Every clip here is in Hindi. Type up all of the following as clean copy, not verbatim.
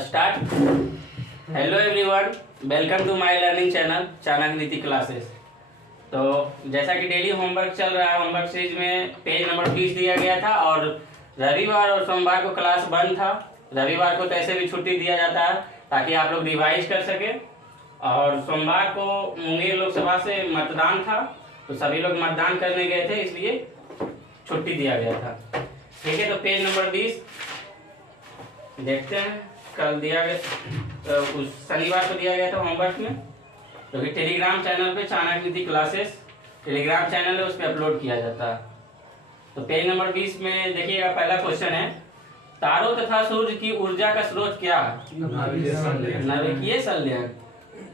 Start. Hello everyone, welcome to my learning channel Chanakya Niti classes. तो जैसा कि डेली होमवर्क चल रहा है, होमवर्क सीरीज में पेज नंबर 20 दिया गया था और रविवार और सोमवार को क्लास बंद था। रविवार को तो ऐसे भी छुट्टी दिया जाता है ताकि आप लोग रिवाइज कर सके, और सोमवार को मुंगेर लोकसभा से मतदान था तो सभी लोग मतदान करने गए थे, इसलिए छुट्टी दिया गया था। ठीक है, तो पेज नंबर 20 देखते हैं। कल दिया गया तो उस शनिवार को दिया गया था होमवर्क में, तो कि टेलीग्राम चैनल पे Chanakya Niti classes Telegram channel है, उस पर अपलोड किया जाता है। तो पेज नंबर 20 में देखिएगा, पहला क्वेश्चन है, तारों तथा सूर्य की ऊर्जा का स्रोत क्या है? नाभिकीय संलयन।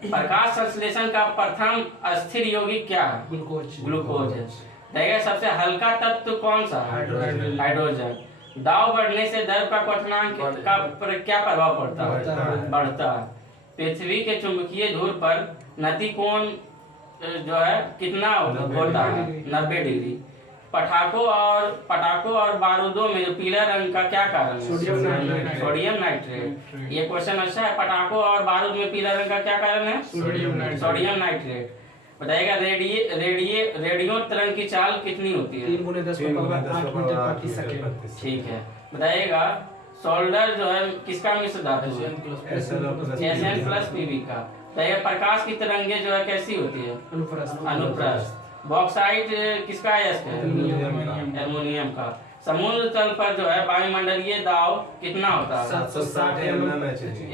प्रकाश संश्लेषण का प्रथम अस्थिर यौगिक क्या है? ग्लूकोज है। देखिए, सबसे हल्का तत्व कौन सा? हाइड्रोजन। दाव बढ़ने से दर का क्वथनांक का पर क्या प्रभाव पड़ता है? बढ़ता है। पृथ्वी के चुंबकीय ध्रुव पर नति कोण जो है कितना होता है? 90 डिग्री। पटाखों और बारूदों में जो पीला रंग का क्या कारण है? Sodium nitrate. ये क्वेश्चन अच्छा है। पटाखों और बारूद में पीला रंग का क्या कारण है? Sodium nitrate. बताइएगा, रेडियो तरंग की चाल कितनी होती है? 3×10⁸ ठीक है। बताइएगा, सोल्डर जो है किसका मिश्र धातु है? Sn+Pb का। बताइएगा, प्रकाश की तरंगे जो है कैसी होती है? अनुप्रस्थ। बॉक्साइट किसका अयस्क है? एल्युमिनियम का। समुद्र तल पर जो है वायुमंडलीय दाब कितना होता है? 760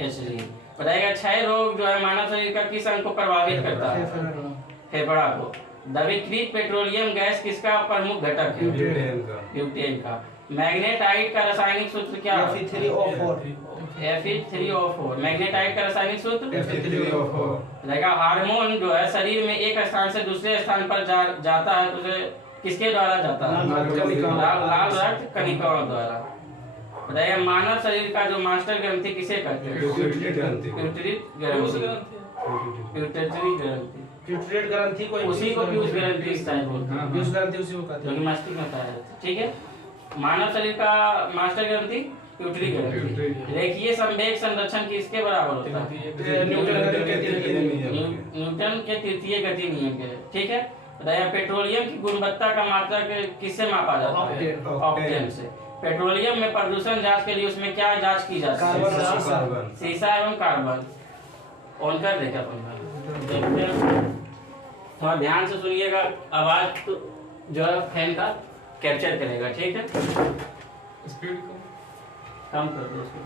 Hg। बताइएगा, क्षय रोग जो है मानव शरीर का किस अंग को प्रभावित करता है? फेफड़ा को। द्रवीकृत पेट्रोलियम गैस किसका प्रमुख घटक है? ब्यूटेन का। मैग्नेटाइट का रासायनिक सूत्र क्या है? Fe3O4। मैग्नेटाइट का रासायनिक सूत्र Fe3O4। देखा, हार्मोन जो है शरीर में एक स्थान से दूसरे स्थान पर जाता है तो उसे किसके द्वारा जाता है? लाल रक्त कणिकाओं द्वारा। बताइए, मानव शरीर का जो मास्टर ग्रंथि किसे कहते हैं? प्यूटरी ग्रंथि को, उसी को पीयूष ग्रंथि बोलते हैं। पीयूष ग्रंथि उसी को कहते हैं, जो मस्तिष्क में पाया जाता है। ठीक है, मानव शरीर का मास्टर ग्रंथि प्यूटरी ग्रंथि। रेखीय संवेग संरक्षण किसके बराबर होता है? न्यूटन के तृतीय गति नियम के। ठीक है। बताइए, पेट्रोलियम की गुणवत्ता का मात्रक किससे मापा जाता है? ऑक्टेन से। पेट्रोलियम में प्रदूषण जांच के लिए उसमें क्या जांच की जाती है? शीशा एवं कार्बन। ऑन कर देगा अपन, थोड़ा ध्यान से सुनिएगा, आवाज तो जो है फैन का कैप्चर करेगा। ठीक है, स्पीड कम कर दो उसको,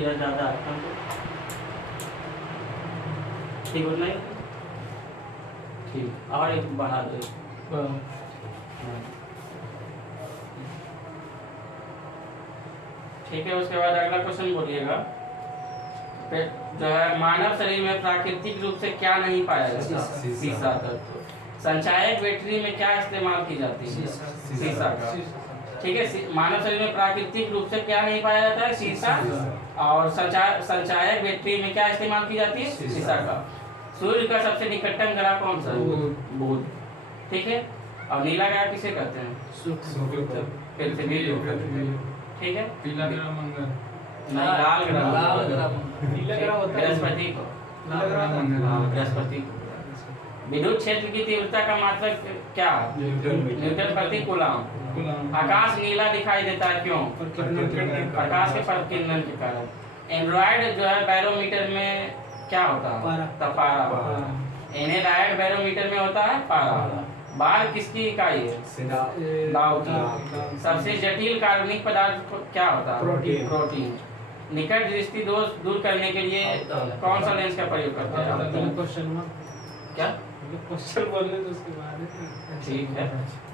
इधर ज्यादा कम कर। ठीक हो नहीं? ठीक, और एक बढ़ा दो। ठीक है, उसके बाद अगला क्वेश्चन बोलिएगा, जो है मानव शरीर में प्राकृतिक रूप से क्या नहीं पाया जाता? शीशा तत्व। संचायक बैटरी में क्या इस्तेमाल की जाती है? शीशा का। ठीक है, मानव शरीर में प्राकृतिक रूप से क्या नहीं पाया जाता है? शीशा। और संचायक बैटरी में क्या इस्तेमाल की जाती है? शीशा का। सूर्य का सबसे निकटतम ग्रह कौन सा है? बुध। ठीक है, और नीला ग्रह किसे कहते हैं? पृथ्वी। ठीक है, पीला ग्रह मंगल। नहीं, लाल ग्रह नीला ग्रह होता है बृहस्पति को। बृहस्पति को। विद्युत क्षेत्र की तीव्रता का मात्रक क्या है? न्यूटन प्रति कूलम। आकाश नीला दिखाई देता है क्यों? प्रकाश के प्रतिकिरण के कारण। एंड्रॉइड जो है बैरोमीटर में क्या होता है? पारा। एनेलाइड बैरोमीटर में होता है पारा। बार किसकी इकाई है? दाव की। सबसे जटिल कार्बनिक पदार्थ क्या होता है? प्रोटीन। निकट दृष्टि दोष दूर करने के लिए कौन सा लेंस का प्रयोग करते हैं? क्या क्वेश्चन बोलने तो उसके बाद। ठीक है,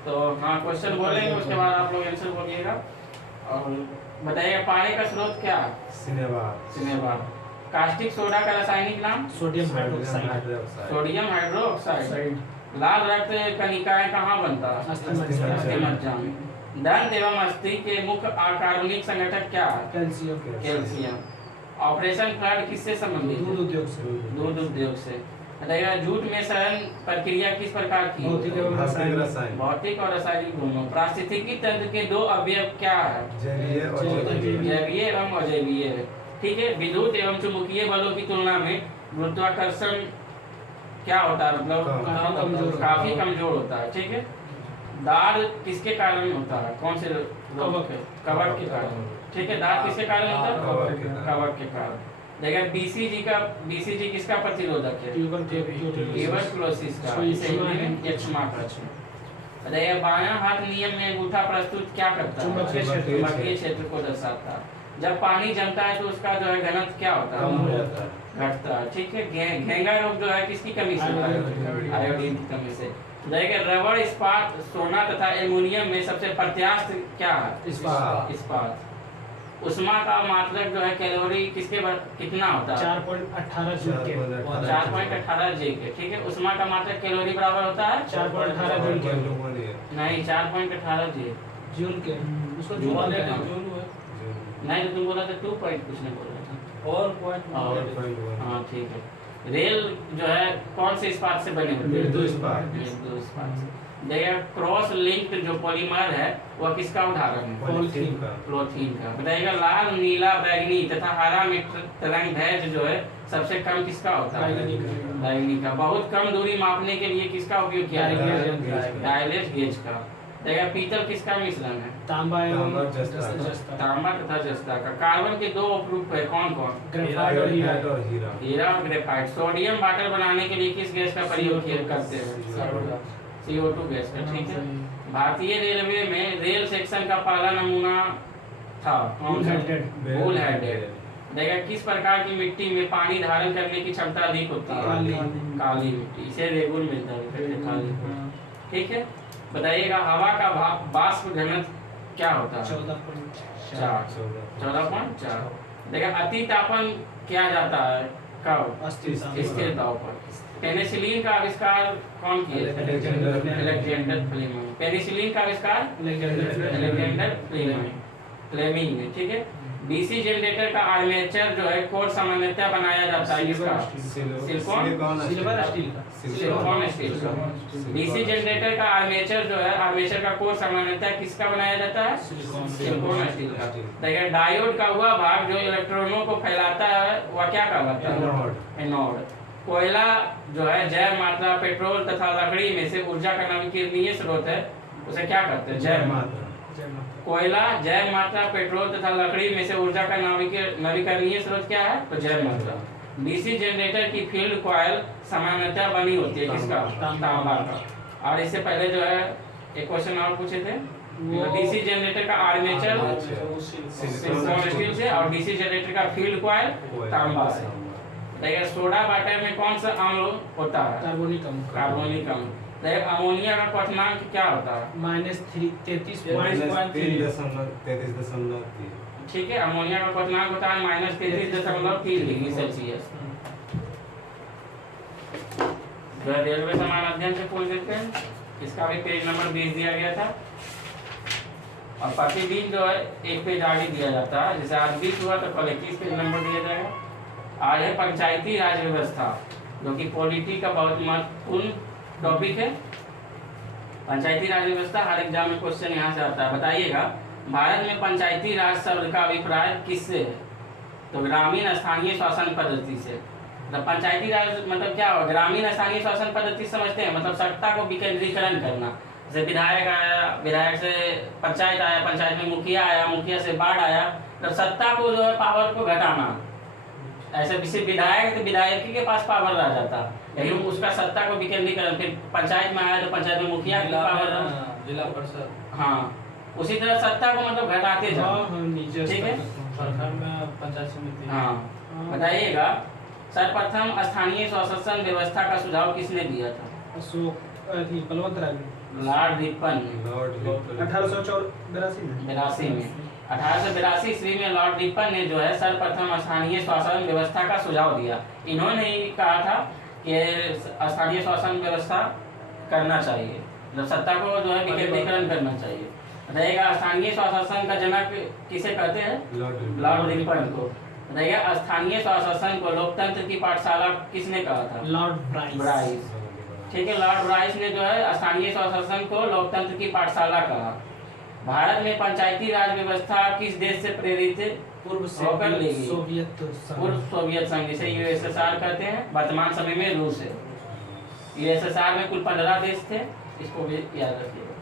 तो हाँ क्वेश्चन बोलेंगे, उसके बाद आप लोग आंसर बोलिएगा। और बताइएगा, पानी का स्रोत क्या है? सिनेबार। कास्टिक सोडा का रासायनिक नाम? Sodium hydroxide. लाल रक्त कणिकाएं कहाँ बनता है? अस्थिमज्जा में। दंत एवं अस्थि के मुख्य अकार्बनिक संगठक क्या है? कैल्शियम। ऑपरेशन फ्लड किससे संबंधित? दूध उद्योग से। बताइएगा जूट में सड़न प्रक्रिया किस प्रकार की भौतिक एवं रासायनिक रासायनिक। भौतिक और रासायनिक दोनों। पारिस्थितिकी तंत्र के दो अवयव क्या है? जलीय और जलीय। जैवीय एवं अजैवीय है। ठीक है, विद्युत एवं चुंबकीय बलों की तुलना में गुरुत्वाकर्षण क्या होता है, मतलब काफी कमजोर होता है। ठीक है, दाद किसके कारण होता है? कौन से कवक के कारण। ठीक है, दाद किसके कारण होता है? कवक के कारण। देखिए बीसीजी किसका प्रतिरोधक है? ट्यूबरकुलोसिस का, इसे हिंदी में यक्ष्मा कहते हैं। बताइए बायां हाथ नियम में अंगूठा प्रस्तुत क्या करता है? चुंबकीय क्षेत्र को दर्शाता है। जब पानी जमता है तो उसका जो है घनत्व क्या होता है? कम हो जाता है। घटता है। ठीक है, घेंगा रोग जो है किसकी कमी से होता है? आयोडीन की कमी से। देखिए रबड़, इस्पात, सोना तथा एल्युमिनियम में सबसे प्रत्यास्थ क्या है? इस्पात। उष्मा का मात्रक जो है कैलोरी किसके कितना होता है? 4.18 जूल के। 4.18 जे के। ठीक है, उष्मा का मात्रक कैलोरी बराबर होता है 4.18 जूल के। नहीं, 4.18 जे जूल के। उसको जूल जूल बोलते है। हैं। नहीं तो तुम बोला था 2 पॉइंट कुछ नहीं बोल रहा था। और हाँ ठीक है। रेल जो है कौन से इस्पात से बने होते हैं? मृदु इस्पात। मृदु इस्पात से। देखिए क्रॉस लिंक्ड जो पॉलीमर है वह किसका उदाहरण है? पॉलीथीन का। पॉलीथीन का। बताइएगा लाल, नीला, बैंगनी तथा हरा में तरंग दैर्घ्य जो है सबसे कम किसका होता है? बैंगनी का। बहुत कम दूरी मापने के लिए किसका उपयोग किया जाता है? डायलेज गेज का। देखिए पीतल किसका मिश्रण है? तांबा एवं जस्ता। तांबा तथा जस्ता का। कार्बन के दो उपरूप है, कौन कौन? ग्रेफाइट और हीरा। हीरा और ग्रेफाइट। सोडियम वाटर बनाने के लिए किस गैस का प्रयोग करते हैं? CO2 गैस का। ठीक है, भारतीय रेलवे में रेल सेक्शन का पहला नमूना था कौन सा? Bull headed. देखिए किस प्रकार की मिट्टी में पानी धारण करने की क्षमता अधिक होती है? काली मिट्टी। इसे रेगुल मिलता है। ठीक है, बताइएगा हवा का वाष्प घनत्व क्या होता है? 14.4। देखिए अति तापन किया जाता है कब? स्थिर दाब पर। पेनिसिलिन का आविष्कार कौन किया? Alexander Fleming. पेनिसिलिन का आविष्कार अलेक्जेंडर फ्लेमिंग ने। ठीक है, डीसी जनरेटर का आर्मेचर जो है कोर सामान्यतः बनाया जाता है किसका? सिलिकॉन स्टील का। डीसी जनरेटर का आर्मेचर जो है, आर्मेचर का कोर सामान्यतः किसका बनाया जाता है? सिलिकॉन स्टील का। देखिए डायोड का वह भाग जो इलेक्ट्रॉनों को फैलाता है वह क्या कहलाता है? एनोड। कोयला जो है जैव मात्रा पेट्रोल तथा लकड़ी में से ऊर्जा का नवीकरणीय स्रोत है, उसे क्या कहते हैं? जैव मात्रा। कोयला, जैव मात्रा, पेट्रोल तथा लकड़ी में से ऊर्जा का नवीकरणीय स्रोत क्या है? तो जैव मात्रा। डीसी जनरेटर की फील्ड कॉइल सामान्यतः बनी होती है किसका? तांबा का। और इससे पहले जो है एक क्वेश्चन और पूछे थे, डीसी जनरेटर का आर्मेचर सिलिकॉन स्टील से और डीसी जनरेटर का फील्ड कॉइल तांबा से। देखिए सोडा वाटर में कौन सा अम्ल होता है? कार्बोनिक अम्ल। देखिए अमोनिया का क्वथनांक क्या होता है? -33.3। ठीक है, अमोनिया का क्वथनांक होता है -33.3 डिग्री सेल्सियस। रेलवे समान अध्ययन से पूछ देते हैं, इसका भी पेज नंबर 20 दिया गया था। और प्रतिदिन जो है एक पेज आगे दिया जाता है, जैसे आज 20 हुआ तो कल 21 पेज नंबर दिया जाएगा। आज है पंचायती राज व्यवस्था, जो कि पॉलिटी का बहुत महत्वपूर्ण टॉपिक है। पंचायती राज व्यवस्था हर एग्जाम में क्वेश्चन यहाँ से आता है। बताइएगा भारत में पंचायती राज शब्द का अभिप्राय किससे है? तो ग्रामीण स्थानीय शासन पद्धति से। मतलब पंचायती राज मतलब क्या हुआ? ग्रामीण स्थानीय शासन पद्धति समझते हैं, मतलब सत्ता को विकेंद्रीकरण करना। जैसे विधायक आया, विधायक से पंचायत आया, पंचायत में मुखिया आया, मुखिया से वार्ड आया, तो सत्ता को जो है पावर को घटाना। ऐसे किसी विधायक तो विधायक के पास पावर रह जाता, लेकिन उसका सत्ता को विकेंद्रीकरण। फिर पंचायत में आया तो पंचायत में मुखिया की पावर, जिला परिषद। हाँ, उसी तरह सत्ता को मतलब घटाते जाओ। ठीक है, सरकार में पंचायत समिति। हाँ बताइएगा सर्वप्रथम स्थानीय स्वशासन व्यवस्था का सुझाव किसने दिया था? Lord Ripon. 1882 में 1882 ईस्वी में लॉर्ड रिपन ने जो है सर्वप्रथम स्थानीय शासन व्यवस्था का सुझाव दिया। इन्होंने ही कहा था कि स्थानीय शासन व्यवस्था करना चाहिए, मतलब सत्ता को जो है विकेंद्रीकरण करना चाहिए। रहेगा स्थानीय स्वशासन का जनक किसे कहते हैं? लॉर्ड रिपन को। बताइए, स्थानीय स्वशासन को लोकतंत्र की पाठशाला किसने कहा था? Lord Bryce. ब्राइस। ठीक है, लॉर्ड ब्राइस ने जो है स्थानीय स्वशासन को लोकतंत्र की पाठशाला कहा। भारत में पंचायती राज व्यवस्था किस देश से प्रेरित है? पूर्व होकर लेगी। सोवियत पूर्व सोवियत संघ, जिसे यूएसएसआर कहते हैं, वर्तमान समय में रूस है। यूएसएसआर में कुल 15 देश थे, इसको भी याद रखिएगा।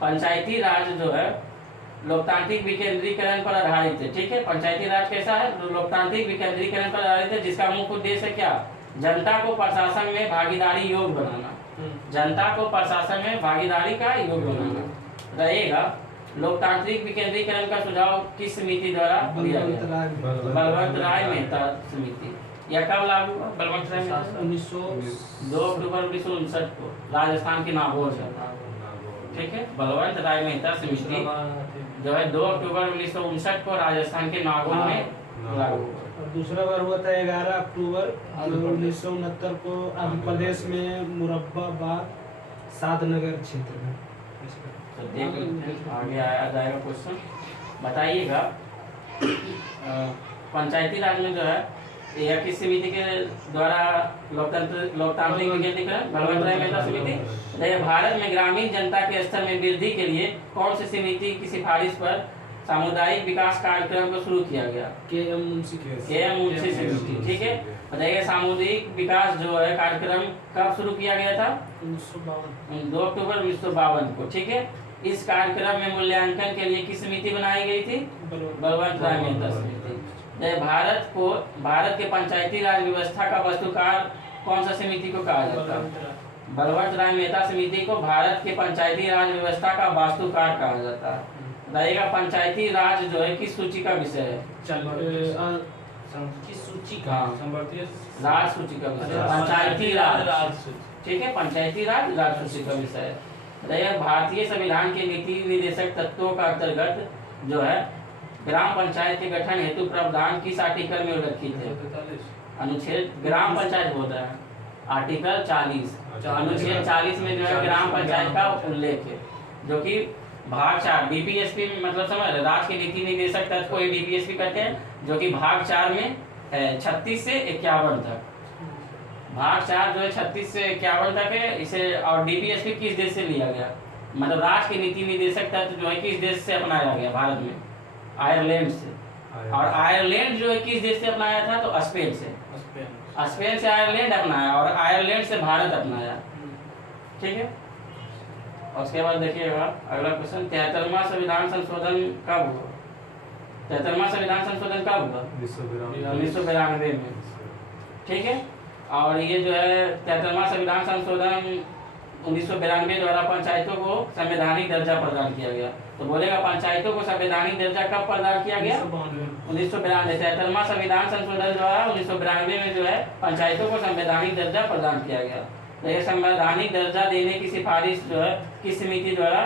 पंचायती राज जो है लोकतांत्रिक विकेंद्रीकरण पर आधारित है। ठीक है, पंचायती राज कैसा है? लोकतांत्रिक विकेंद्रीकरण पर आधारित है, जिसका मुख्य उद्देश्य है क्या? जनता को प्रशासन में भागीदारी योग्य बनाना। जनता को प्रशासन में भागीदारी का योग्य बनाना रहेगा। लोकतांत्रिक विकेंद्रीकरण का सुझाव किस समिति द्वारा दिया गया? बलवंत राय मेहता समिति। यह कब लागू हुआ? बलवंत राय मेहता 1900 2 अक्टूबर 1959 को राजस्थान के नागौर से। ठीक है, बलवंत राय मेहता समिति जो है 2 अक्टूबर 1959 को राजस्थान के नागौर में लागू हुआ। और दूसरा बार हुआ था 11 अक्टूबर 1969 को आंध्र प्रदेश में मुरब्बाबाद सादनगर क्षेत्र में। तो देख लेते हैं, आगे आया जाएगा क्वेश्चन। बताइएगा, पंचायती राज में जो है यह किस समिति के द्वारा लोकतांत्रिक विकेंद्रीकरण? बलवंत राय मेहता समिति। देखिए, भारत में ग्रामीण जनता के स्तर में वृद्धि के लिए कौन सी समिति की सिफारिश पर सामुदायिक विकास कार्यक्रम को शुरू किया गया? KM मुंशी समिति। ठीक है, बताइए, सामुदायिक विकास जो है कार्यक्रम कब शुरू किया गया था? 1952 2 अक्टूबर 1952 को। ठीक है, इस कार्यक्रम में मूल्यांकन के लिए किस समिति बनाई गई थी? बलवंत राय मेहता समिति। भारत के पंचायती राज व्यवस्था का वास्तुकार कौन सा समिति को कहा जाता है? बलवंत राय मेहता समिति को भारत के पंचायती राज व्यवस्था का वास्तुकार कहा जाता है। बताइएगा, पंचायती राज जो है किस सूची का विषय है? किस सूची का? राज सूची का विषय, पंचायती राज। ठीक है, पंचायती राज सूची का विषय है। बताइए, भारतीय संविधान के नीति निर्देशक तत्वों का अंतर्गत जो है ग्राम पंचायत के गठन हेतु प्रावधान किस आर्टिकल में उल्लिखित है? अनुच्छेद, ग्राम पंचायत होता है आर्टिकल 40, अनुच्छेद 40 में जो है ग्राम पंचायत का उल्लेख है, जो कि भाग 4 डीपीएसपी मतलब समझ रहे, राज्य के नीति निर्देशक तत्व को डीपीएसपी कहते हैं, जो कि भाग 4 में है 36 से 51 तक। भाग 4 जो है 36 से 51 तक है इसे। और डीपीएसपी किस देश से लिया गया? मतलब राज्य के नीति निर्देशक तत्व जो है किस देश से अपनाया गया? भारत में आयरलैंड से। और आयरलैंड जो है किस देश से अपनाया था? तो स्पेन से। स्पेन से आयरलैंड अपनाया और आयरलैंड से भारत अपनाया। ठीक है, और उसके बाद देखिएगा अगला क्वेश्चन, 73वां संविधान संशोधन कब हुआ? 73वां संविधान संशोधन कब हुआ? 1992 में। ठीक है, और ये जो है 73वां संविधान संशोधन 1992 द्वारा पंचायतों को संवैधानिक दर्जा प्रदान किया गया। तो बोलेगा, पंचायतों को संवैधानिक दर्जा कब प्रदान किया गया? 1992। 73वां संविधान संशोधन द्वारा 1992 में जो है पंचायतों को संवैधानिक दर्जा प्रदान किया गया। तो ये संवैधानिक दर्जा देने की सिफारिश जो है किस समिति द्वारा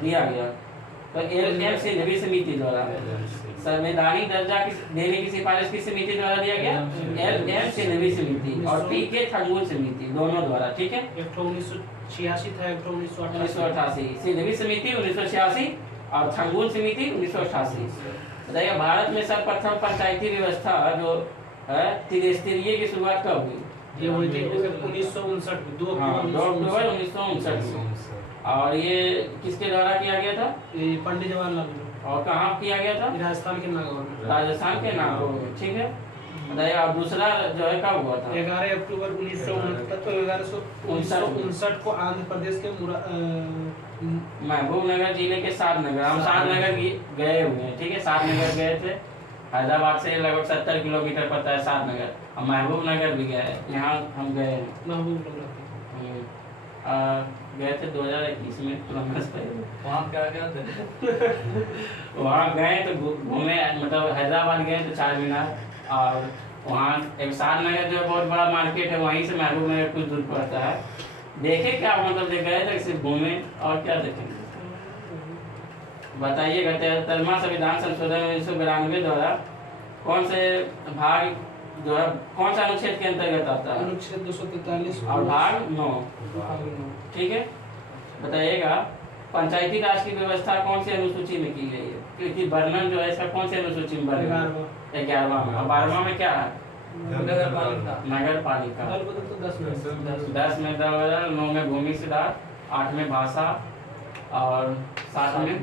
दिया गया? तो एल सिंघवी समिति द्वारा। संवैधानिक दर्जा देने की सिफारिश किस समिति द्वारा दिया गया? एल सिंघवी समिति और पी.के. थंगुल समिति, दोनों द्वारा। ठीक है, 1986 था, 1988। सिंघवी समिति 1986 और थंगुल समिति 1988। बताइए, भारत में सर्वप्रथम पंचायती व्यवस्था जो है त्रिस्तरीय की शुरुआत कब हुई? ये हुई थी 1959 2 अक्टूबर 1959। और ये किसके द्वारा किया गया था? पंडित जवाहरलाल नेहरू। और कहाँ किया गया था? राजस्थान के नागौर में। राजस्थान के नागौर में। ठीक है, बताइए, और दूसरा जो है कब हुआ था? 11 अक्टूबर 1959 को आंध्र प्रदेश के महबूबनगर जिले के सादनगर। हम सादनगर गए हुए हैं। ठीक है, सादनगर गए थे, हैदराबाद से लगभग 70 किलोमीटर पड़ता है सादनगर। और महबूबनगर भी गए, यहाँ हम गए हैं। गए थे 2021 में, वहाँ क्या क्या थे? वहाँ गए तो घूमे, मतलब हैदराबाद गए तो 4 मीनार, और वहाँ एक सादनगर जो बहुत बड़ा मार्केट है, वहीं से महबूबनगर कुछ दूर पड़ता है। देखे क्या, मतलब गए थे सिर्फ घूमे, और क्या देखेंगे? बताइएगा, 73वां संविधान संशोधन 1992 द्वारा कौन से भाग जो है कौन सा अनुच्छेद के अंतर्गत आता है? अनुच्छेद 243 और भाग 9। ठीक है, बताइएगा, पंचायती राज की व्यवस्था कौन सी अनुसूची में की गई है, क्योंकि वर्णन जो है इसका कौन सी अनुसूची में वर्णन 11वां में, और 12वां में क्या है, नगर पालिका। नगर पालिका। दल बदल तो 10 में 10 में दल बदल, 9 में भूमि सुधार, 8 में भाषा, और 7 में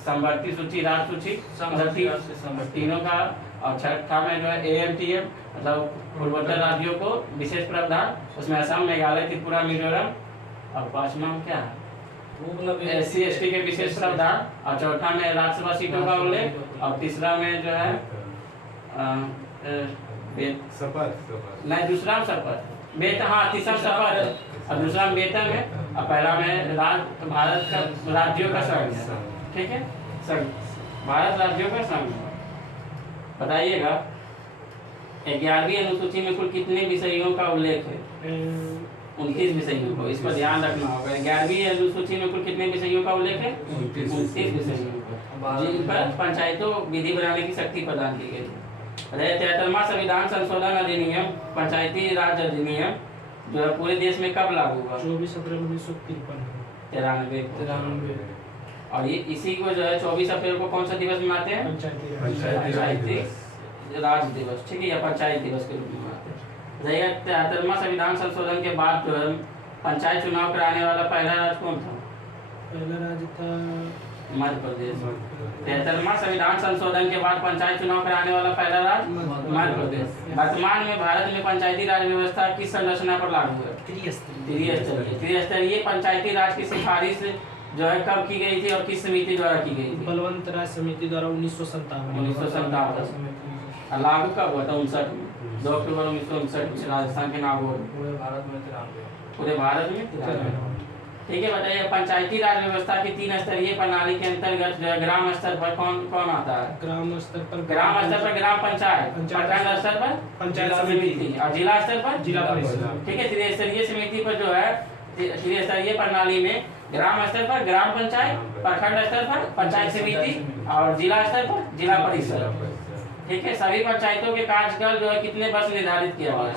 संवर्ती सूची, राज सूची, मतलब तीनों का, और छठा में जो है AMTM मतलब पूर्वोत्तर राज्यों को विशेष प्रावधान, उसमें असम, मेघालय, त्रिपुरा, मिजोरम, और 5वां में क्या है, SC ST के विशेष प्रावधान, और चौथा में राज्यसभा सीटों का उल्लेख, और तीसरा में जो है शपथ नहीं, दूसरा में शपथ, वेतन, हाँ तीसरा में शपथ, और दूसरा में वेतन है, और पहला में भारत का राज्यों का संघ है, ठीक है, संघ, भारत राज्यों का संघ। बताइएगा 11वीं अनुसूची में कुल कितने विषयों का उल्लेख है, 29 विषयों को, इस पर ध्यान रखना होगा। 11वीं अनुसूची में कुल कितने विषयों का उल्लेख है, 29 विषयों का, जिन पर पंचायतों विधि बनाने की शक्ति प्रदान की गई है। 73वां संविधान संशोधन अधिनियम, पंचायती राज अधिनियम जो है पूरे देश में कब लागू हुआ, 24 अप्रैल 1953 93। और ये इसी को जो है 24 अप्रैल को कौन सा दिवस मनाते हैं, पंचायती राज दिवस, ठीक है, या पंचायत दिवस के रूप में मनाते हैं। 73वां संविधान संशोधन के बाद जो है पंचायत चुनाव कराने वाला पहला राज्य कौन था, पहला राज्य था मध्य प्रदेश। 73वां संविधान संशोधन के बाद पंचायत चुनाव कराने वाला पहला राज्य मध्य प्रदेश। वर्तमान में भारत में पंचायती राज व्यवस्था किस संरचना पर लागू है, त्रिस्तरीय पंचायती राज की सिफारिश जो है कब की गई थी और किस समिति द्वारा की गई थी, बलवंत राज समिति द्वारा 1957। लागू कब हुआ था, 59 में, 2 अक्टूबर 1959 में राजस्थान के नागौर, पूरे भारत में 93। पूरे भारत में 93। ठीक है, बताइए पंचायती राज व्यवस्था की 3 स्तरीय प्रणाली के अंतर्गत जो है ग्राम स्तर पर कौन कौन आता है, ग्राम स्तर पर ग्राम पंचायत, प्रखंड स्तर पर पंचायत समिति, और जिला स्तर पर जिला परिषद। ठीक है, त्रिस्तरीय समिति पर जो है त्रिस्तरीय प्रणाली में ग्राम स्तर पर ग्राम पंचायत, प्रखंड स्तर पर पंचायत समिति, और जिला स्तर पर जिला परिषद। ठीक है, सभी पंचायतों के कार्यकाल जो है कितने वर्ष निर्धारित किया गया है,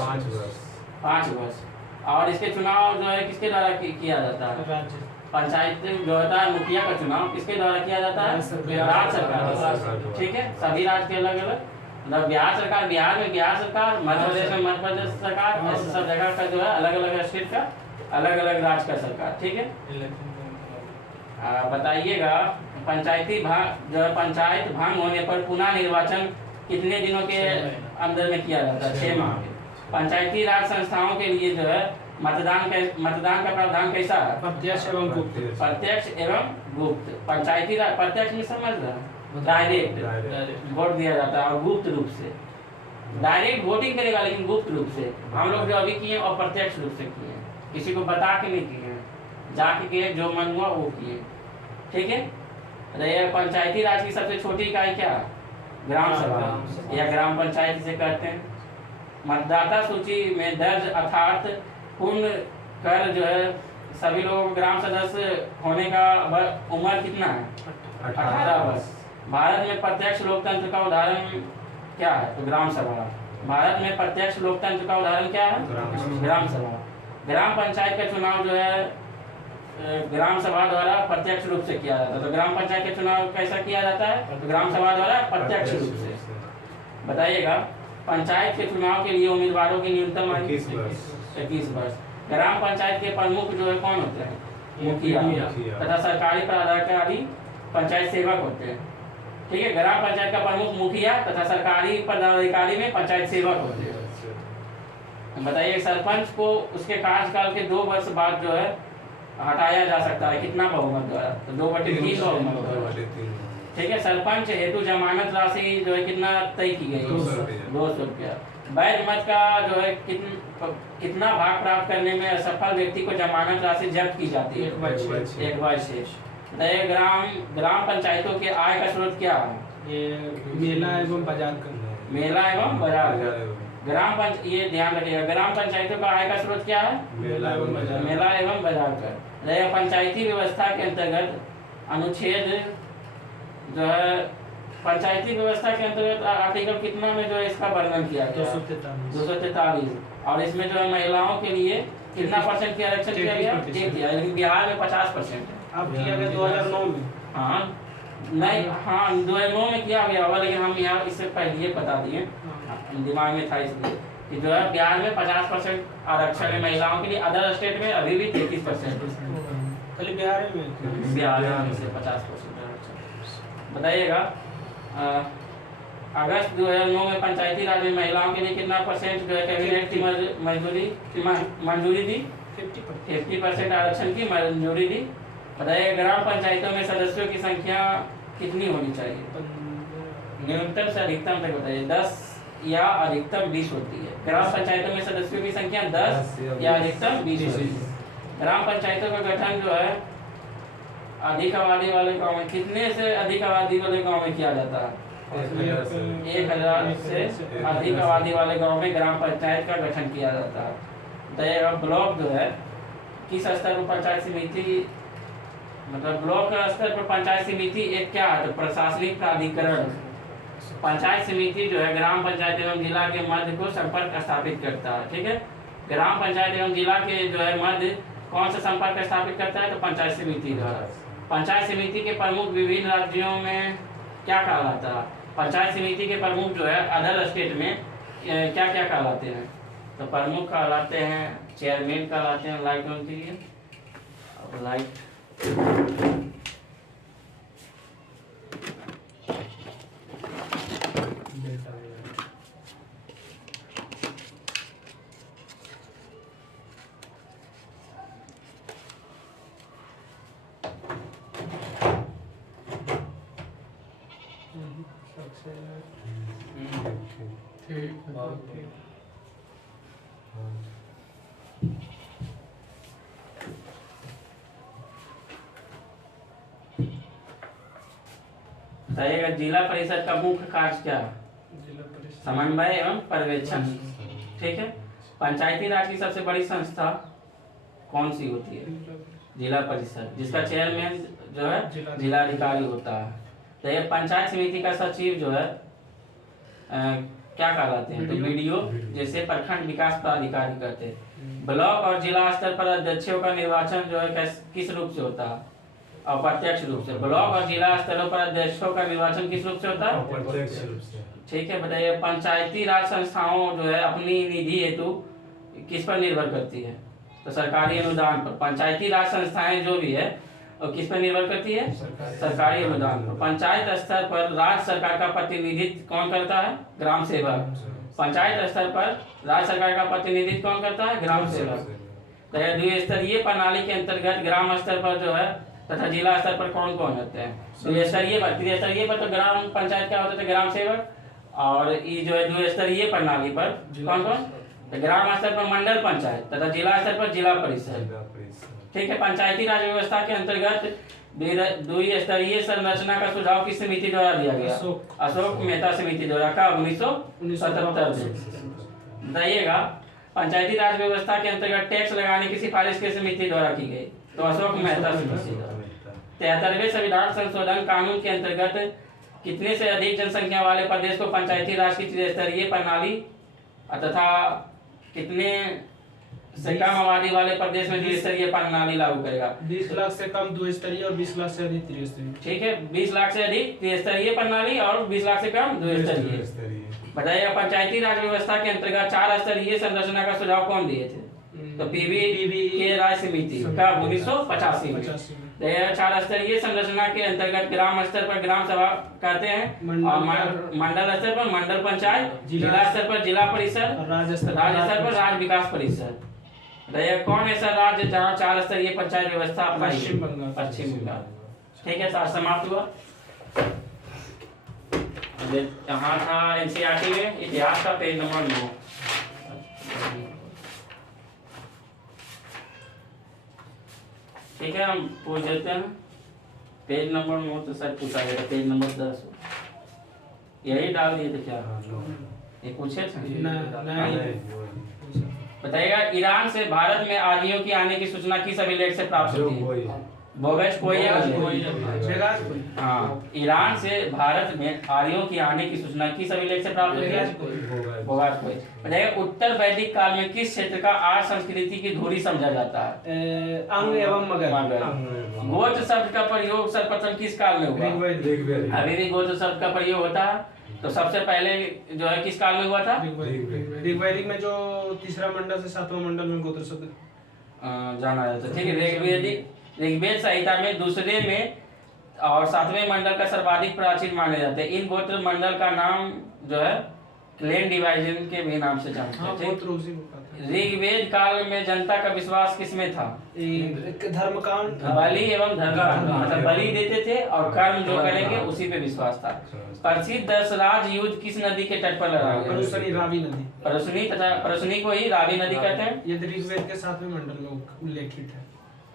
5 वर्ष। और इसके चुनाव जो है किसके द्वारा किया जाता है, राज्य पंचायत जो होता है मुखिया का चुनाव किसके द्वारा किया जाता है, राज्य सरकार। ठीक है, सभी राज्य के अलग अलग, मतलब बिहार सरकार बिहार में बिहार सरकार, मध्य प्रदेश में मध्य प्रदेश सरकार, ऐसे सब जगह का जो है अलग अलग स्टेट का अलग अलग राज्य का सरकार। ठीक है, बताइएगा पंचायती भाग जो है पंचायत भंग होने पर पुनः निर्वाचन कितने दिनों के अंदर में किया जाता है, 6 माह। पंचायती राज संस्थाओं के लिए जो है मतदान का प्रावधान कैसा है, प्रत्यक्ष एवं गुप्त। प्रत्यक्ष एवं गुप्त। पंचायती राज प्रत्यक्ष में समझ रहा, डायरेक्ट वोट दिया जाता है, और गुप्त रूप से, डायरेक्ट वोटिंग करेगा लेकिन गुप्त रूप से। हम लोग जो अभी किए और प्रत्यक्ष रूप से किए, किसी को बता के नहीं किए, जाके किए, जो मन हुआ वो किए। ठीक है, तो पंचायती राज की सबसे छोटी इकाई क्या है, ग्राम सभा या ग्राम पंचायत जिसे कहते हैं। मतदाता सूची में दर्ज अर्थात पूर्ण कर जो है सभी लोगों को ग्राम सदस्य होने का उम्र कितना है, 18 वर्ष। भारत में प्रत्यक्ष लोकतंत्र का उदाहरण क्या है, तो ग्राम सभा। भारत में प्रत्यक्ष लोकतंत्र का उदाहरण क्या है, ग्राम सभा। ग्राम पंचायत का चुनाव जो है ग्राम सभा द्वारा प्रत्यक्ष रूप से किया जाता है। तो ग्राम पंचायत का चुनाव कैसा किया जाता है, तो ग्राम सभा द्वारा प्रत्यक्ष रूप से। बताइएगा पंचायत के चुनाव के लिए उम्मीदवारों की न्यूनतम आयु 21 वर्ष। ग्राम पंचायत के प्रमुख जो है कौन होते हैं, मुखिया तथा सरकारी पदाधिकारी पंचायत सेवक होते हैं। ठीक है, ग्राम पंचायत का प्रमुख मुखिया तथा सरकारी पदाधिकारी में पंचायत सेवक होते हैं। बताइए सरपंच को उसके कार्यकाल के 2 वर्ष बाद जो है हटाया जा सकता है, कितना बहुमत द्वारा, तो 2/3 बहुमत द्वारा। ठीक है, सरपंच हेतु जमानत राशि जो है कितना तय की गई, 200 रुपया। वैध मत का जो है कितना भाग प्राप्त करने में असफल व्यक्ति को जमानत राशि जब्त की जाती है, 1/6। ग्राम पंचायतों के आय का स्रोत क्या है, ये मेला एवं बाजार कर, मेला एवं बाजार कर। ये ध्यान रखिएगा, ग्राम पंचायतों का आय का स्रोत क्या है, मेला एवं बाजार कर। पंचायती व्यवस्था के अंतर्गत अनुच्छेद जो है पंचायती व्यवस्था के अंतर्गत आर्टिकल कितना में जो है इसका वर्णन किया गया, 243। और इसमें जो है महिलाओं के लिए कितना % की आरक्षण किया गया, 1 दिया, लेकिन बिहार में 50% है, अब किया गया 2009 में। हाँ नहीं, हाँ 2009 में किया गया होगा, लेकिन हम यहाँ इससे पहले बता दिए, दिमाग में था इसलिए कि जो है बिहार में 50% आरक्षण है महिलाओं के लिए, अदर स्टेट में अभी भी 33%। खाली बिहार में बिहार में से 50% आरक्षण। बताइएगा अगस्त 2009 में पंचायती राज में महिलाओं के लिए कितना परसेंट जो है कैबिनेट की मंजूरी दी? 50% आरक्षण की मंजूरी दी। बताइएगा ग्राम पंचायतों में सदस्यों की संख्या कितनी होनी चाहिए? न्यूनतम से अधिकतम तक बताइए। 10 या अधिकतम 20 होती है। ग्राम पंचायतों में सदस्यों की संख्या 10 या अधिकतम 20 होती है। ग्राम पंचायतों का गठन जो है अधिक आबादी वाले गाँव में, कितने से अधिक आबादी वाले गाँव में किया जाता है? 1000 से अधिक आबादी वाले गाँव में ग्राम पंचायत का गठन किया जाता है। बताइएगा ब्लॉक जो है किस स्तर पर पंचायत समिति, मतलब ब्लॉक स्तर पर पंचायत समिति एक क्या है? तो प्रशासनिक प्राधिकरण। पंचायत समिति जो है ग्राम पंचायत एवं जिला के मध्य को संपर्क स्थापित करता है। ठीक है, ग्राम पंचायत एवं जिला के जो है मध्य कौन सा संपर्क स्थापित करता है? तो पंचायत समिति द्वारा। पंचायत समिति के प्रमुख विभिन्न राज्यों में क्या कहलाता है? पंचायत समिति के प्रमुख जो है अदर स्टेट में क्या क्या कहलाते हैं? तो प्रमुख कहलाते हैं, चेयरमैन कहलाते हैं, लाइट ऑन कीजिए, अब लाइट। बताइएगा जिला परिषद का मुख्य कार्य क्या है? समन्वय एवं पर्यवेक्षण। ठीक है, पंचायती राज की सबसे बड़ी संस्था कौन सी होती है? जिला परिषद, जिसका चेयरमैन जो है जिलाधिकारी होता है। तो ये पंचायत समिति का सचिव जो है क्या कहलाते हैं? तो बीडीओ, जैसे प्रखंड विकास पदाधिकारी करते हैं। ब्लॉक और जिला स्तर पर अध्यक्षों का निर्वाचन जो है किस रूप से होता है? अप्रत्यक्ष रूप से। ब्लॉक और जिला स्तरों पर अध्यक्षों का निर्वाचन किस रूप से होता है? अप्रत्यक्ष रूप से। ठीक है, बताइए पंचायती राज संस्थाओं जो है अपनी निधि हेतु किस पर निर्भर करती है? तो सरकारी अनुदान पर। पंचायती राज संस्थाएं जो भी है और किस पर निर्भर करती है? सरकारी अनुदान पर। पंचायत स्तर पर राज्य सरकार का प्रतिनिधित्व कौन करता है? ग्राम सेवक। पंचायत स्तर पर राज्य सरकार का प्रतिनिधित्व कौन करता है? ग्राम सेवक। तो द्विस्तरीय प्रणाली के अंतर्गत ग्राम स्तर पर जो है तथा जिला स्तर पर कौन कौन होते हैं? द्विस्तरीय पर, त्रिस्तरीय पर तो ग्राम पंचायत क्या होते थे? ग्राम सेवक। और ये जो है द्विस्तरीय प्रणाली पर कौन कौन? तो ग्राम स्तर पर मंडल पंचायत तथा जिला स्तर पर जिला परिषद। ठीक है, पंचायती राज व्यवस्था के अंतर्गत द्विस्तरीय संरचना का सुझाव किस समिति द्वारा दिया गया? अशोक मेहता समिति द्वारा। कब? 1977 में। बताइएगा पंचायती राज व्यवस्था के अंतर्गत टैक्स लगाने की सिफारिश किस समिति द्वारा की गई? तो अशोक मेहता समिति द्वारा। 73वें संविधान संशोधन कानून के अंतर्गत कितने से अधिक जनसंख्या वाले प्रदेश को पंचायती राज की त्रिस्तरीय प्रणाली तथा कितने से कम आबादी वाले प्रदेश में द्विस्तरीय प्रणाली लागू करेगा? 20 लाख से कम द्विस्तरीय और 20 लाख से अधिक त्रिस्तरीय। ठीक है, 20 लाख से अधिक त्रिस्तरीय प्रणाली और 20 लाख से कम द्विस्तरीय। बताइए पंचायती राज व्यवस्था के अंतर्गत 4 स्तरीय संरचना का सुझाव कौन दिए थे? तो पीवी के राय समिति का 1985 में। 4 स्तरीय संरचना के अंतर्गत ग्राम स्तर पर ग्राम सभा कहते हैं, और मंडल स्तर पर मंडल पंचायत, जिला स्तर पर जिला परिषद, राज्य स्तर पर राज्य विकास परिषद। कौन ऐसा राज्य जहाँ 4 स्तरीय पंचायत व्यवस्था अपनाई? पश्चिम बंगाल। ठीक है, साथ समाप्त हुआ। यहाँ था एनसीईआरटी में इतिहास का पेज नंबर 9। ठीक है, हम पूछ देते हैं पेज नंबर 9 तो सर पूछा गया, पेज नंबर 10 यही डाल दिए थे क्या? ये पूछे थे? बताइएगा ईरान से भारत में आदियों की आने की सूचना किस अभिलेख से प्राप्त होती है? बोगस कोई बेगाज कोई। हाँ, ईरान से भारत में आर्यों की आने की सूचना किस अभिलेख से प्राप्त हुई है? बोगस कोई। बताइए उत्तर वैदिक काल में किस क्षेत्र का आर्य संस्कृति की धुरी समझा जाता है? अंग एवं मगर। गोत्र शब्द का प्रयोग सर्वप्रथम किस काल में हुआ? ऋग्वेद। अभी भी गोत्र शब्द का प्रयोग होता है, तो सबसे पहले जो है किस काल में हुआ था? ऋग्वेदिक में जो तीसरा मंडल से सातवां मंडल में गोत्र शब्द जाना जाता है। ठीक है, ऋग्वेद संहिता में दूसरे में और सातवें मंडल का सर्वाधिक प्राचीन माने जाते हैं। इन गोत्र मंडल का नाम जो है क्लेन डिवीजन के भी नाम से जानते हैं। ठीक? ऋग्वेद काल में जनता का विश्वास किसमें था? धर्मकांड, बलि एवं धर्मकांड, मतलब बलि देते थे और कर्म जो करेंगे उसी पे विश्वास था। प्रसिद्ध दशराज युद्ध किस नदी के तट पर लड़ा गया? परुशनी रावी नदी। परसुनी तथा परसुनी को ही रावी नदी कहते हैं। ये ऋग्वेद के 7वें मंडल में उल्लेखित है।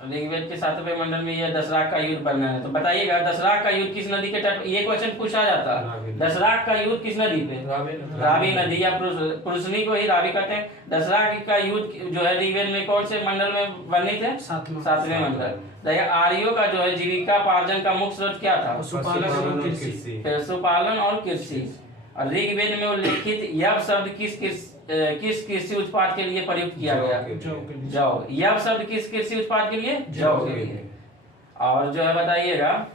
ऋग्वेद के 7वें मंडल में यह दशराग का युद्ध वर्णन है। तो बताइएगा दशराग का युद्ध किस नदी के तट? ये क्वेश्चन पूछा जाता है। दशराग का युद्ध किस नदी पे? रावी नदी या पुरुषनी को ही रावी कहते हैं। दशराग का युद्ध जो है ऋग्वेद में कौन से मंडल में वर्णित है? 7वें मंडल। देखिए आर्यों का जो है जीविका पार्जन का मुख्य स्रोत क्या था? पशुपालन और कृषि। और ऋग्वेद में उल्लेखित यव शब्द किस कृषि उत्पाद के लिए प्रयुक्त किया गया? जौ। यव शब्द किस कृषि उत्पाद के लिए? जौ के लिए। और जो है बताइएगा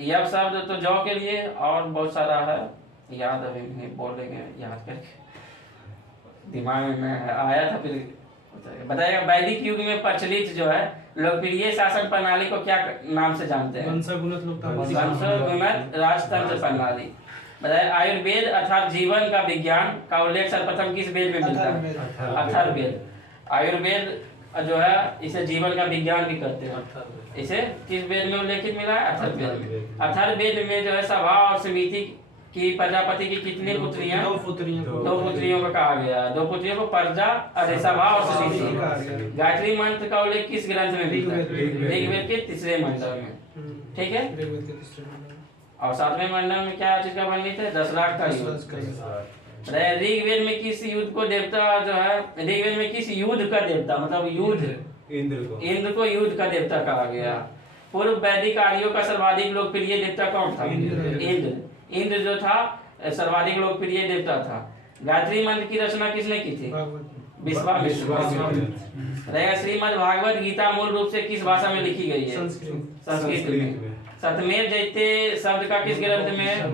यव शब्द तो जौ के लिए और बहुत सारा है, याद अभी नहीं बोलेंगे, याद करके दिमाग में आया था फिर बताइएगा। वैदिक युग में प्रचलित जो है लोकप्रिय शासन प्रणाली को क्या नाम से जानते हैं? वंशानुगत राजतंत्र प्रणाली। बताइए आयुर्वेद अर्थात जीवन का विज्ञान का उल्लेख सर्वप्रथम किस वेद में मिलता है? अथर्ववेद। आयुर्वेद जो है इसे जीवन का विज्ञान भी कहते हैं। इसे किस वेद में उल्लेखित मिला है? अथर्ववेद में। अथर्ववेद में जो है सभा और समिति की प्रजापति की कितनी पुत्रियां? 2 पुत्रियों को कहा गया। 2 पुत्रियों को प्रजा, अरे सभा और समिति। गायत्री मंत्र का उल्लेख किस ग्रंथ में मिलता है? ऋग्वेद के 3 मंडल में। ठीक है, और 7वें मंडल में क्या चीज का वर्णित है? दशराग का युद्ध। ऋग्वेद में किस युद्ध को देवता जो है, ऋग्वेद में किस युद्ध का देवता मतलब युद्ध, इंद्र को युद्ध का देवता कहा गया। पूर्व वैदिक आर्यों का सर्वाधिक लोकप्रिय देवता कौन था? इंद्र जो था सर्वाधिक लोकप्रिय देवता था। गायत्री मंत्र की रचना किसने की थी? विश्वामित्र। श्रीमद् भागवत गीता मूल रूप से किस भाषा में लिखी गई है? संस्कृत में। सतमेव जयते शब्द का किस ग्रंथ में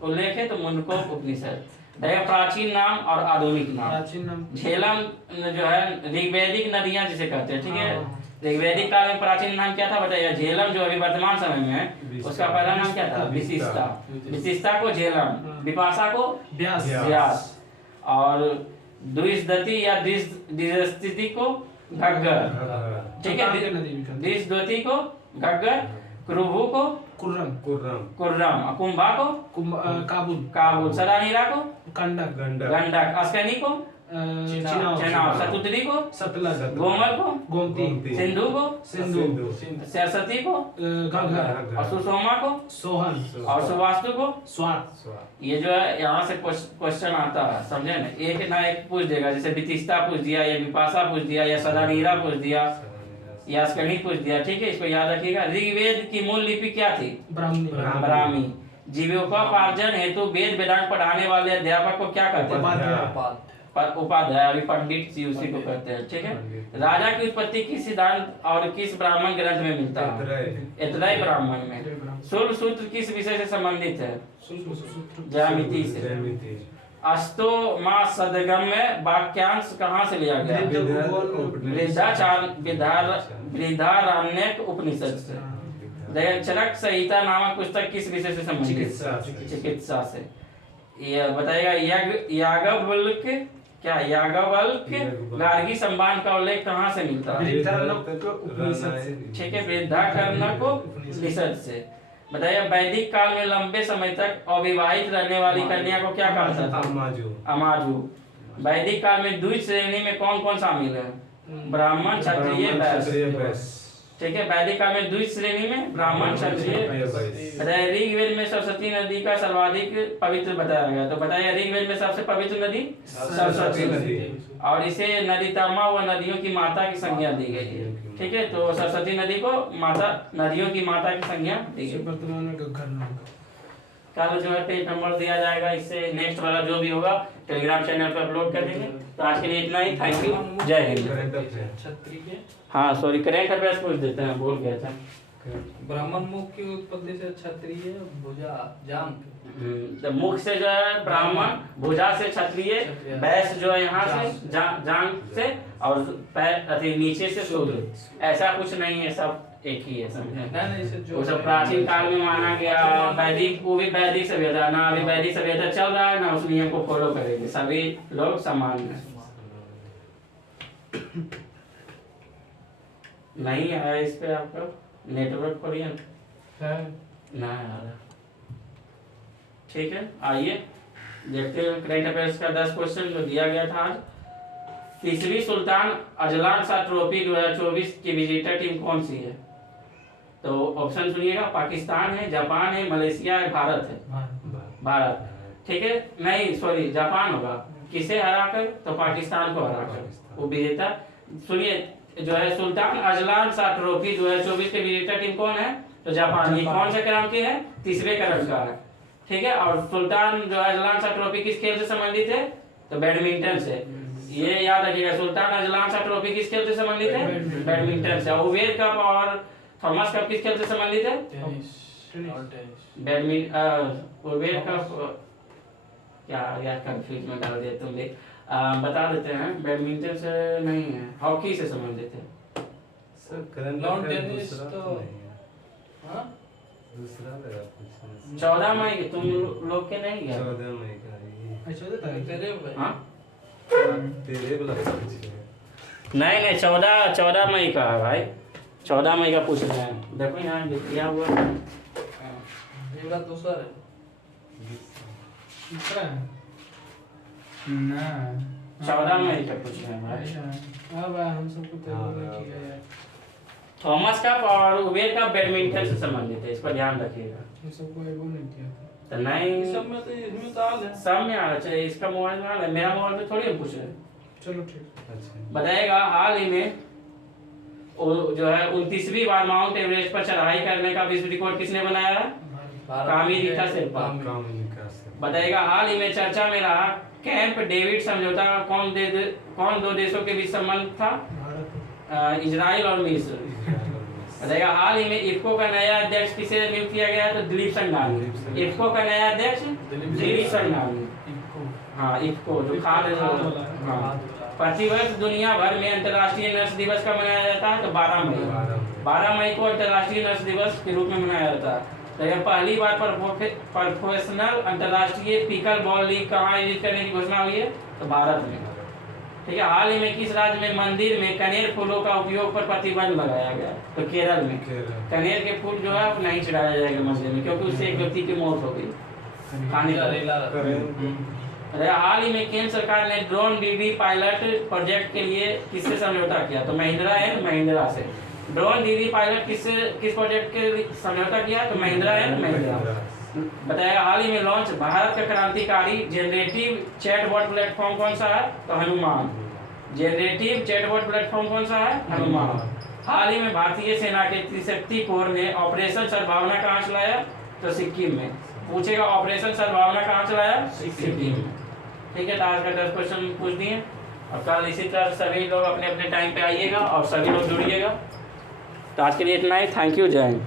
उल्लेख है? तो मुंडकोप उपनिषद। प्राचीन नाम और आधुनिक नाम। झेलम जो है ऋग्वैदिक नदियां जिसे कहते हैं। ठीक है, ऋग्वैदिक काल में प्राचीन नाम क्या था बताइए? झेलम जो अभी वर्तमान समय में है उसका पहला नाम क्या था? विशिष्टा। विशिष्टा को झेलम, विपाशा को व्यास, और द्विजदती या द्विजस्थिति को घग्गर। ठीक है, द्विजदती को घग्गर, क्रुभु को कुर्रम, कुंभा को काबुल, सदानीरा को गंडक, अस्कनी को चनाव, शतुद्री को सतलज, गोमल को गोमती, सिंधु को सरस्वती को घग्गर, और सुषमा को सोहन, और सुवास्तु को स्वात। ये जो है यहाँ से क्वेश्चन आता है, समझे ना? एक ना एक पूछ देगा, जैसे वितिष्ठा पूछ दिया, या विपाशा पूछ दिया, या सदानीरा पूछ दिया, या स्कनी पूछ दिया। ठीक है, इसको याद रखिएगा। ऋग्वेद की मूल लिपि क्या थी? ब्राह्मी। जीविकोपार्जन हेतु वेद वेदांत पढ़ाने वाले अध्यापक को क्या कहते हैं? उपाध्याय। अभी पंडित जी उसी को कहते हैं। ठीक है, राजा की उत्पत्ति किस सिद्धांत और किस ब्राह्मण ग्रंथ में मिलता है? ऐतरेय ब्राह्मण में। शुल्ब सूत्र किस विषय से संबंधित है? ज्यामिति से। अस्तो मां सदगम में वाक्यांश कहाँ से लिया गया? बृहदारण्यक उपनिषद से। चरक संहिता नामक पुस्तक किस विषय से संबंधित? चिकित्सा से। ये बताइएगा याज्ञवल्क्य गार्गी संवाद का उल्लेख कहाँ से मिलता है? ठीक है, बृहदारण्यक उपनिषद से। बताइए वैदिक काल में लंबे समय तक अविवाहित रहने वाली कन्या को क्या कहा था? अमाजु। वैदिक काल में द्विज श्रेणी में कौन कौन शामिल है? ब्राह्मण, क्षत्रिय, वैश्य। ठीक है। वैदिक काल में द्विज श्रेणी में ब्राह्मण, क्षत्रिय। ऋग्वेद में सरस्वती नदी का सर्वाधिक पवित्र बताया गया। तो बताया ऋग्वेद में सबसे पवित्र नदी सरस्वती नदी, और इसे नदीतमा व नदियों की माता की संज्ञा दी गई है। ठीक है, तो सरस्वती नदी को माता, नदियों की माता की संज्ञा दी गई। वर्तमान में घग्गर कल जो है पेज नंबर दिया जाएगा, इससे नेक्स्ट वाला जो भी होगा टेलीग्राम चैनल पर अपलोड कर देंगे। तो आज के लिए इतना ही, थैंक यू, जय हिंद। क्षत्रिय हाँ सॉरी, करेंट अफेयर्स पूछ देते हैं, भूल गया था। ब्राह्मण मुख की उत्पत्ति से क्षत्रिय, भुजा, जांग। तो मुख से जो है ब्राह्मण, भुजा से क्षत्रिय, बैस जो है यहाँ से जांग से, और पैर अति नीचे से शूद्र। ऐसा कुछ नहीं है, सब एक ही है, समझे। वो सब प्राचीन काल में माना गया। वैदिक, वो भी वैदिक सभ्यता ना, अभी वैदिक सभ्यता चल रहा है ना, उस नियम को फॉलो करेंगे, सभी लोग समान हैं। नहीं आया इस पे आपका नेटवर्क पर ना आ रहा। ठीक है, आइए देखते हैं करंट अफेयर्स का 10 क्वेश्चन जो दिया गया था आज। तीसरी सुल्तान अजलान शाह ट्रॉफी 2024 की विजेटर टीम कौन सी है? तो ऑप्शन सुनिएगा, पाकिस्तान है, जापान है, मलेशिया है, भारत है। भारत, ठीक है, नहीं सॉरी जापान होगा। किसे हराकर? तो पाकिस्तान को हराकर वो विजेता। सुनिए, जो है सुल्तान अजलान शाह ट्रॉफी 2024 के विजेता टीम कौन है? तो जापान। ये कौन से क्रम की है? तीसरे क्रम का है। ठीक है, और सुल्तान जो अजलान शाह ट्रॉफी किस खेल से संबंधित है? तो बैडमिंटन से। ये याद रखिएगा, सुल्तान अजलान शाह ट्रॉफी किस खेल से संबंधित है? बैडमिंटन से। उबेर कप और थॉमस कप किस खेल से संबंधित है? बैडमिंटन। उबेर कप क्या यार, कंफ्यूज में डाल दिया तुम भी। बता देते हैं, बैडमिंटन से नहीं है, हॉकी से संबंधित है। Sir current lawn affair tennis दूसरा तो नहीं है। हाँ? दूसरा लगा कुछ। 14 मई के तुम लोग के नहीं गया? 14 मई का है ये। 14 तारीख तेरे भाई। हाँ तेरे वाला कुछ है। नहीं, 14 मई का है भाई, 14 मई का पूछ रहे हैं। देखो यहाँ लिखा हुआ है। ये बात दूसरा है। दूसरा है ना, 14 मई का पूछ रहे हैं भाई। अब हम सबको तैयार किया यार। थॉमस कप और उबेर कप बैडमिंटन से संबंधित है, इस पर ध्यान रखिएगा। हम सबको एगो नहीं किया था। तो नहीं, सब में तो इसमें तो आल है। सब में आना चाहिए। इसका मोबाइल में आना है, मेरा मोबाइल में थोड़ी हम पूछ रहे हैं। चलो ठीक। अच्छा, बताएगा, हाल ही में जो है 29वीं बार माउंट एवरेस्ट पर चढ़ाई करने का विश्व रिकॉर्ड किसने बनाया? कामिनीता शेरपा। काम निकास से। बताएगा, हाल ही में चर्चा में रहा कैंप डेविड समझौता कौन दो देशों के बीच संबंध था? भारत। इजराइल और मिस्र। बताएगा, हाल ही में इफ्को का नया अध्यक्ष किसे नियुक्त किया गया? तो दिलीप संघानी। इफ्को का नया अध्यक्ष दिलीप संघानी। हाँ, इफ्को जो खाद। हाँ, प्रतिवर्ष दुनिया भर में अंतर्राष्ट्रीय नर्स दिवस का मनाया जाता है। तो 12 मई को अंतर्राष्ट्रीय नर्स दिवस के रूप में मनाया जाता है। तो यह पहली बार प्रोफेशनल अंतर्राष्ट्रीय पिकल बॉल लीग कहाँ आयोजित करने की घोषणा हुई है? तो भारत में। ठीक है, हाल ही में किस राज्य में मंदिर में कनेर फूलों का उपयोग पर प्रतिबंध लगाया गया? तो केरल में। कनेर के फूल जो है नहीं चढ़ाया जाएगा मंदिर में, क्योंकि उससे एक व्यक्ति की मौत हो गई खाने का। हाल ही में केंद्र सरकार ने ड्रोन डीडी पायलट प्रोजेक्ट के लिए किससे समझौता किया? तो महिंद्रा एंड महिंद्रा से। ड्रोन डीडी पायलट किस प्रोजेक्ट के समझौता किया? तो महिंद्रा एंड महिंद्रा। बताया, हाल ही में लॉन्च भारत का क्रांतिकारी जनरेटिव चैटबॉट प्लेटफॉर्म कौन सा है? तो हनुमान। जनरेटिव चैटबॉट प्लेटफॉर्म कौन सा है? हनुमान। हाल ही में भारतीय सेना के त्रिशक्ति कोर ने ऑपरेशन सद्भावना कहाँ चलाया? तो सिक्किम में। पूछेगा, ऑपरेशन सद्भावना कहाँ चलाया? सिक्किम में। ठीक है, तो आज का 10 क्वेश्चन पूछ दिए। और कल इसी तरह सभी लोग अपने अपने टाइम पे आइएगा और सभी लोग जुड़िएगा। तो आज के लिए इतना ही, थैंक यू, जय हिंद।